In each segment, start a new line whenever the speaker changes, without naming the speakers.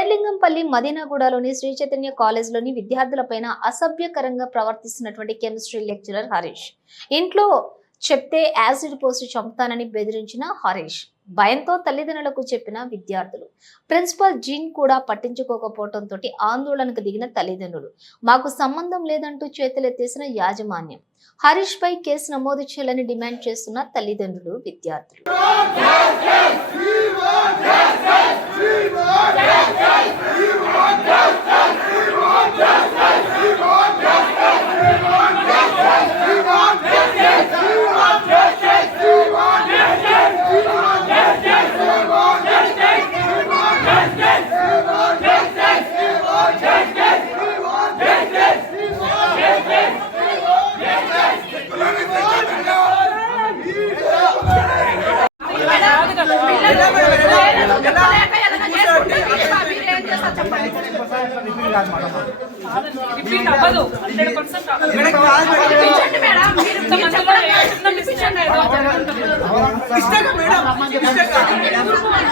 శేర్లింగంపల్లి మదీనాగూడలోని శ్రీ చైతన్య కాలేజ్లోని విద్యార్థులపైన అసభ్యకరంగా ప్రవర్తిస్తున్నటువంటి chemistry lecturer Harish. ఇంట్లో చెప్తే యాసిడ్ పోసి చంపుతానని బెదిరించిన హరీష్. భయంతో తల్లిదండ్రులకు చెప్పిన విద్యార్థులు ప్రిన్సిపల్ జీన్ కూడా పట్టించుకోకపోవడంతో ఆందోళనకు దిగిన తల్లిదండ్రులు మాకు సంబంధం లేదంటూ చేతులెత్తేసిన యాజమాన్యం. హరీష్ పై కేసు నమోదు చేయాలని డిమాండ్ చేస్తున్న తల్లిదండ్రులు విద్యార్థులు.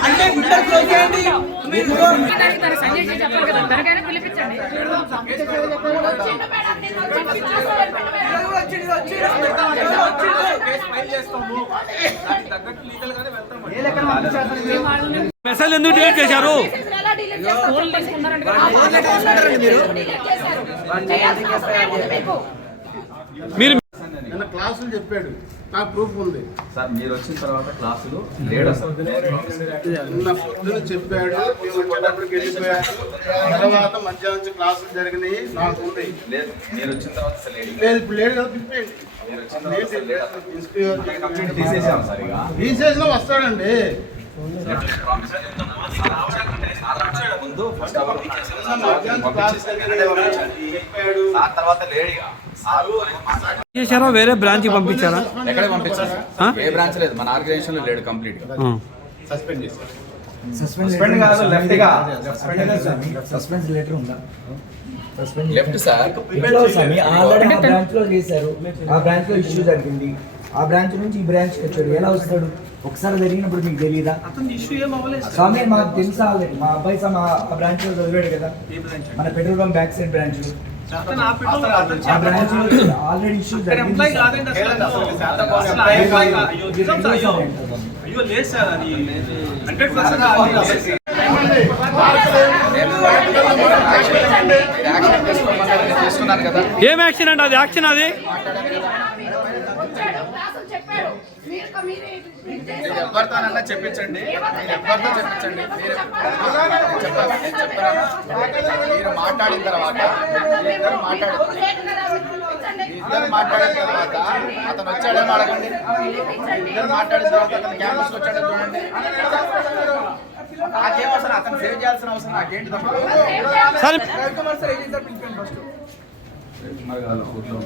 అంటే ఇంటర్ క్లోజ్ చేయండి మీరు
దానికి తను సంజయ్ చేసి చెప్పాలి
మెసేజ్ ఎందుకు డిలీట్ చేశారు. మీరు
నిన్న క్లాసులు చెప్పాడు నాకు ప్రూఫ్ ఉంది.
సార్ మీరు వచ్చిన తర్వాత క్లాసులు లేడు? అసలు
నిన్న పొద్దున చెప్పాడు మేము వచ్చేటప్పటికి వెళ్ళిపోయాడు. తర్వాత మధ్యాహ్నం నుంచి క్లాసులు జరిగినాయి నాకు ఉంది.
లేదు మీరు వచ్చిన తర్వాత అసలు లేడు.
లేదు ఇప్పుడు లేడు కదా
కంప్లీట్ తీసేసాం సార్
తీసేసిన వస్తాడండి.
సార్ సారు
చేశారా? వేరే బ్రాంచ్ పంపించారా?
ఎక్కడ పంపించారు? ఏ బ్రాంచ్ లేదు. మన ఆర్గనైజేషన్లో లేడు కంప్లీట్.
సస్పెండ్ చేశారు.
సస్పెండ్ కాదు లెఫ్ట్గా.
సస్పెన్స్ లెటర్ ఉందా? సస్పెండ్
లెఫ్ట్ సార్
ఇంట్లో స్వామి ఆల్రెడీ ఆ బ్రాంచ్లో చేశారు. ఆ బ్రాంచ్లో ఇష్యూ జరిగింది. ఆ బ్రాంచ్ నుంచి ఈ బ్రాంచ్కి వచ్చాడు. ఎలా వస్తాడు ఒకసారి జరిగినప్పుడు మీకు తెలియదా స్వామి మాకు తెలుసా ఆల్రెడీ. మా అబ్బాయి సమ ఆ బ్రాంచ్లో చదివాడు కదా. మన petrol pump back side branch.
ఆ.
లో ఆల్రెడీ ఇష్యూ
ఏం యాక్షన్ అండి అది? యాక్షన్ అది?
మీరు ఎవరితోనన్నా చెప్పించండి. మీరు ఎవరితో చెప్పించండి. మీరు చెప్పాలి. చెప్పాను మీరు మాట్లాడిన తర్వాత మీ ఇద్దరు మాట్లాడు. మీ ఇద్దరు మాట్లాడిన తర్వాత అతను వచ్చాడని అడగండి. మీ ఇద్దరు మాట్లాడిన తర్వాత అతను క్యాంపస్కి వచ్చాడని చూడండి. నాకేం అవసరం? అతను సేవ్ చేయాల్సిన అవసరం నాకేంటి తమ్ముడు
సరే
ఫస్ట్.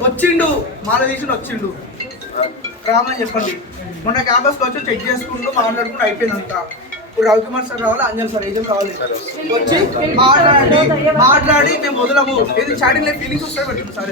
వచ్చిండు మాల తీసి వచ్చిండు. రామని చెప్పండి. మొన్న క్యాంపస్కి వచ్చి చెక్ చేసుకుంటూ మాట్లాడుకుంటూ అయిపోయిందంతా. ఇప్పుడు రవికుమార్ సార్ రావాలి అంజల్ సార్ ఏజెంట్ రావాలి వచ్చి మాట్లాడి మాట్లాడి మేము వదలము. ఇది చాటింగ్ ఫీలింగ్స్ వస్తాయి పెట్టింది సార్